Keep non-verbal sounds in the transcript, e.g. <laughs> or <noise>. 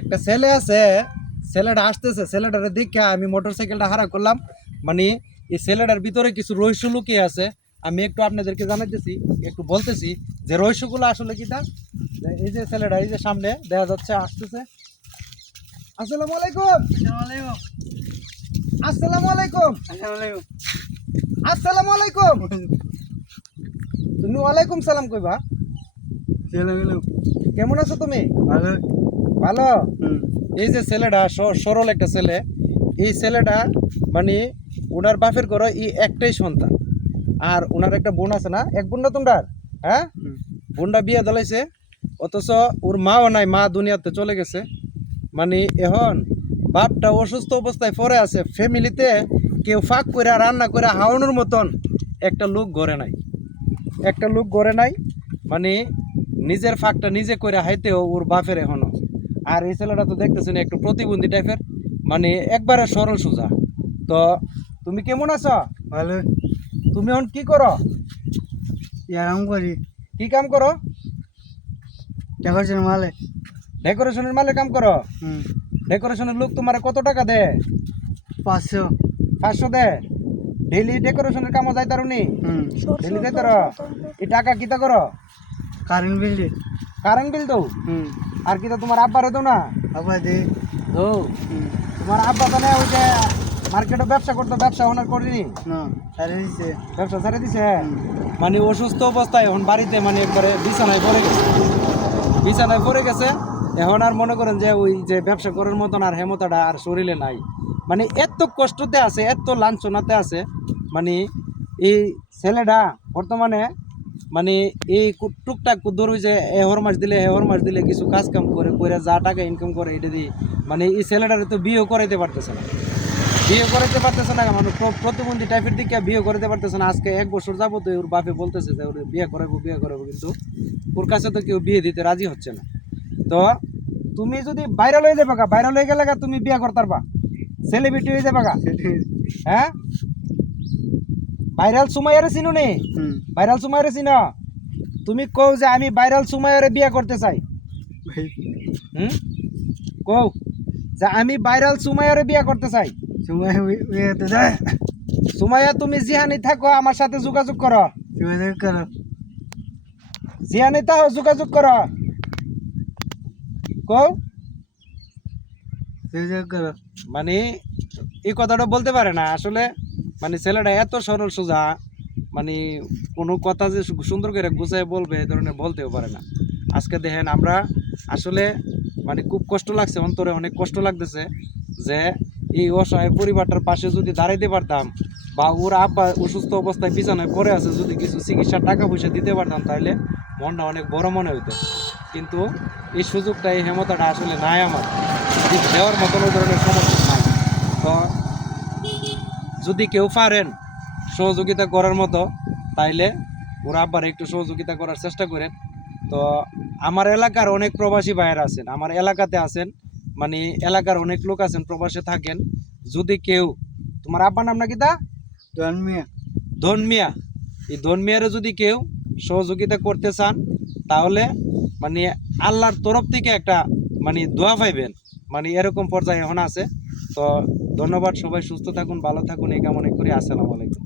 একটা ছেলে আছে ছেলেটা আসতেছে ছেলেটার দেখে আমি মোটর সাইকেলটা হারা করলাম। মানে এই ছেলেটার ভিতরে কিছু রহস্য লুকিয়ে আছে। আমি একটু আপনাদেরকে জানাইতেছি একটু বলতেছি যে রহস্যগুলো আসলে কিটা যে এই যে ছেলেটা এই যে সামনে দেখা যাচ্ছে আসতেছে। আসসালামু আলাইকুম। আসসালামু আলাইকুম। আসসালামু আলাইকুম। <laughs> তুমি ওয়ালাইকুম সালাম কইবা। কেমন আছো তুমি? ভালো। এই যে ছেলেটা সরল একটা ছেলে এই ছেলেটা মানে ওনার বাপের ঘরে এই একটাই সন্তান। আর ওনার একটা বোন আছে না? এক বোন না তোমরা? হ্যাঁ? বোনটা বিয়ে দলাইছে অথচ ওর মাও নাই মা দুনিয়াতে চলে গেছে। মানে এখন বাপটা অসুস্থ অবস্থায় পড়ে আছে ফ্যামিলিতে কেউ ফাঁক করে রান্না করে হাওয়ানোর মতন একটা লোক ঘরে নাই। একটা লোক ঘরে নাই মানে নিজের ফাঁকটা নিজে করে হাইতেও ওর বাপের এখনও। আর এই ছেলেটা তো দেখতেছেন একটু প্রতিবন্ধী টাইপের মানে একবারে সরল সোজা। তো তুমি কেমন আছো? ভালো। তুমি এখন কি করো? আরাম করি। কি কাম করো? ডেকোরেশন মালে। ডেকোরেশনের মালে কাম করো? হুম। ডেকোরেশনের লোক তোমার কত টাকা দে পাঁচশো। পাঁচশো দে ডেইলি ডেকোরেশনের কামও যাই তারুনি হুম। ডেইলি যাই তার এই টাকা কিতা করো? কারেন্ট বিল দি। কারেন্ট বিল দাও? হুম। আর কিতা তোমার আব্বারে দাও না? আবার দি ও। তোমার আব্বা মানে ওই যে মার্কেটে ব্যবসা করতো ব্যবসা ওনার করিনি? না সারে দিছে। ব্যবসা ছেড়ে দিছে? মানে অসুস্থ অবস্থায় এখন বাড়িতে মানে একবারে বিছানায় পড়ে গেছে। বিছানায় পড়ে গেছে এখন আর মনে করেন যে ওই যে ব্যবসা করার মতন আর হেমতাটা আর শরীরে নাই। মানে এত কষ্টতে আছে এত লাঞ্ছনাতে আছে মানে এই ছেলেটা বর্তমানে মানে এই টুকটাক ধর যে এহর মাস দিলে এহর মাস দিলে কিছু কাজ কাম করে করে যা টাকা ইনকাম করে এটা দিয়ে মানে এই ছেলেটারে তো বিয়েও করাইতে পারতেছে না। বিয়ে করাইতে পারতেছে না মানে প্রতিবন্ধী টাইপের দিকে বিয়ে করাইতে পারতেছে না। আজকে এক বছর যাবত ওর বাপে বলতেছে যে ওর বিয়ে করাবো বিয়ে করাবো কিন্তু ওর কাছে তো কেউ বিয়ে দিতে রাজি হচ্ছে না। তো তুমি যদি বাইরে লয়ে যাবে বাইরে লয়ে গেলে গা তুমি বিয়ে করতে পারবা সেলিব্রিটি হয়ে যাবে গা। হ্যাঁ? ভাইরাল সুমাইয়ারে চিনো নি? হুম। ভাইরাল সুমাইয়ারে চিনো? তুমি কও যে আমি ভাইরাল সুমাইয়ারে বিয়ে করতে চাই। হুম? কও যে আমি ভাইরাল সুমাইয়ারে বিয়ে করতে চাই। সুমাইয়া তুমি জিহানি থাকো আমার সাথে যোগাযোগ করো। যোগাযোগ করো। জিহানি থাকো যোগাযোগ করো। কও? যোগাযোগ করো। মানে এই কথাটা বলতে পারে না আসলে মানে ছেলেটা এত সরল সোজা মানে কোনো কথা যে সুন্দর করে গুছায় বলবে এই ধরনের বলতেও পারে না। আজকে দেখেন আমরা আসলে মানে খুব কষ্ট লাগছে, অন্তরে অনেক কষ্ট লাগতেছে যে এই অসহায় পরিবারটার পাশে যদি দাঁড়াইতে পারতাম বা ওর আব্বা অসুস্থ অবস্থায় বিছানায় পড়ে আছে, যদি কিছু চিকিৎসার টাকা পয়সা দিতে পারতাম তাহলে মনটা অনেক বড় মনে হইতো। কিন্তু এই সুযোগটা, এই হেমতাটা আসলে নাই আমার। দেওয়ার ওই ধরনের সমস্যা। যদি কেউ পারেন সহযোগিতা করার মতো তাইলে ওর আব্বার একটু সহযোগিতা করার চেষ্টা করেন। তো আমার এলাকার অনেক প্রবাসী ভাইয়েরা আছেন আমার এলাকাতে আছেন মানে এলাকার অনেক লোক আছেন প্রবাসে থাকেন। যদি কেউ তোমার আব্বার নাম নাকি তা জন্মিয়া ধন মিয়া। এই ধন মিয়ারে যদি কেউ সহযোগিতা করতে চান তাহলে মানে আল্লাহর তরফ থেকে একটা মানে দোয়া পাইবেন। মানে এরকম পর্যায়ে এখন আছে। তো ধন্যবাদ সবাই সুস্থ থাকুন ভালো থাকুন এই কামনা করি আসসালামু আলাইকুম।